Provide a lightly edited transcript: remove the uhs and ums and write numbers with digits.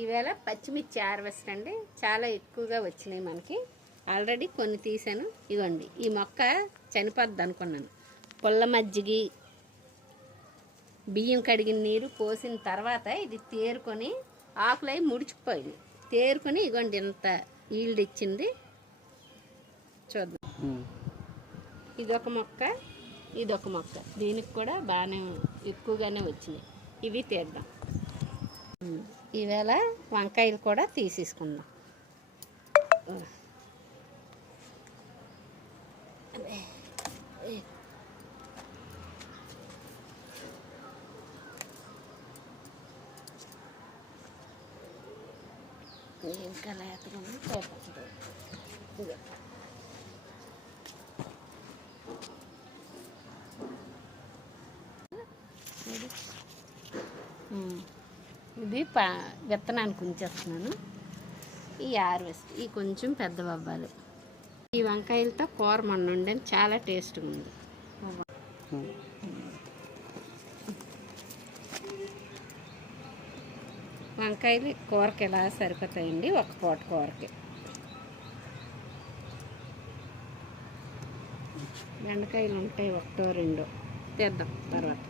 ఈవేళ పచ్చిమిర్చి హార్వెస్ట్ అండి. చాలా ఎక్కువగా వచ్చినాయి మనకి. ఆల్రెడీ కొన్ని తీసాను. ఇవ్వండి, ఈ మొక్క చనిపోద్ది అనుకున్నాను. పుల్ల మజ్జిగి, బియ్యం కడిగిన నీరు పోసిన తర్వాత ఇది తేరుకొని ఆకులై ముడిచిపోయింది. తేరుకొని ఇవ్వండి ఇంత ఈల్డ్ ఇచ్చింది. చూద్దాం. ఇదొక మొక్క, ఇదొక మొక్క. దీనికి కూడా బాగానే ఎక్కువగానే వచ్చినాయి. ఇవి తీద్దాం. ఈవేళ వంకాయలు కూడా తీసేసుకుందాం. ఇంకా లేతగా ఇది విత్తనానికి ఉంచేస్తున్నాను. ఈ హార్వెస్ట్ ఈ కొంచెం పెద్దవి అవ్వాలి. ఈ వంకాయలతో కూర మొన్న వండాను, చాలా టేస్ట్గా ఉంది. వంకాయలు కూరకి ఎలా సరిపోతాయండి, ఒక పూట కూరకి. బెండకాయలు ఉంటాయి, ఒకటో రెండో తెద్దాం తర్వాత.